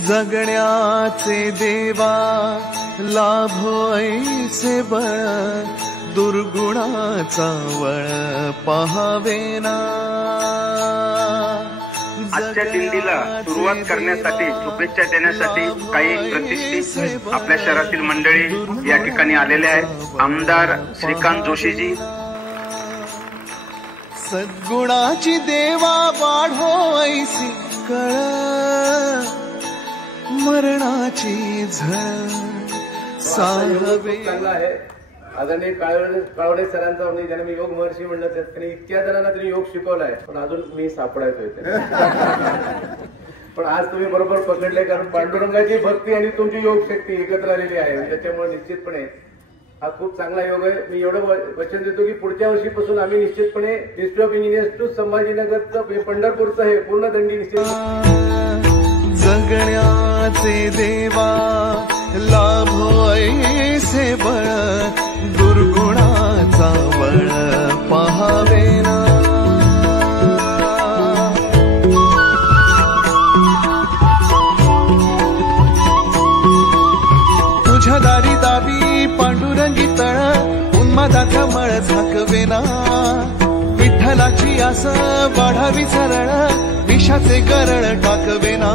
जगण्याचे देवा लाभो ऐसे बळ, दुर्गुणाचा वळ पहावेना। आजच्या दिंडीला सुरुवात करण्यासाठी शुभेच्छा देण्यासाठी काही प्रतिष्ठित आपल्या शहरातील मंडळी या ठिकाणी आलेले आहेत। आमदार श्रीकांत जोशीजी। सद्गुणाची देवा वाढो ऐसी कळ, मरणाची झळ साहवे। आदरणीय काळवडे सरांचा म्हणजे ज्यांना मी योग महर्षी म्हणलं त्यांनी इतक्या जणांना त्यांनी योग शिकवलाय, पण अजून मी सापडायचोय। पण आज तुम्ही बरोबर पकडले, कारण पांडुरंगाची भक्ती आणि तुमची योग शक्ती एकत्र आलेली आहे। त्याच्यामुळे निश्चितपणे हा खूप चांगला योग आहे। मी एवढं वचन देतो की पुढच्या वर्षीपासून आम्ही निश्चितपणे इन्स्टिट्यूट ऑफ इंजिनियर्स टू संभाजीनगरचं पंढरपूरचं हे पूर्ण दंडी निश्चित। जगण्याचे देवा लाभो ऐसे बळ, दुर्गुणाचा वळ पहावेना। तुझ्या दारी दावी पांडुरंगी तळ, उन्मादाचा मळ झाकवेना। विठ्ठलाची आस वाढावी सरळ, विषाचे गरळ टाकवेना।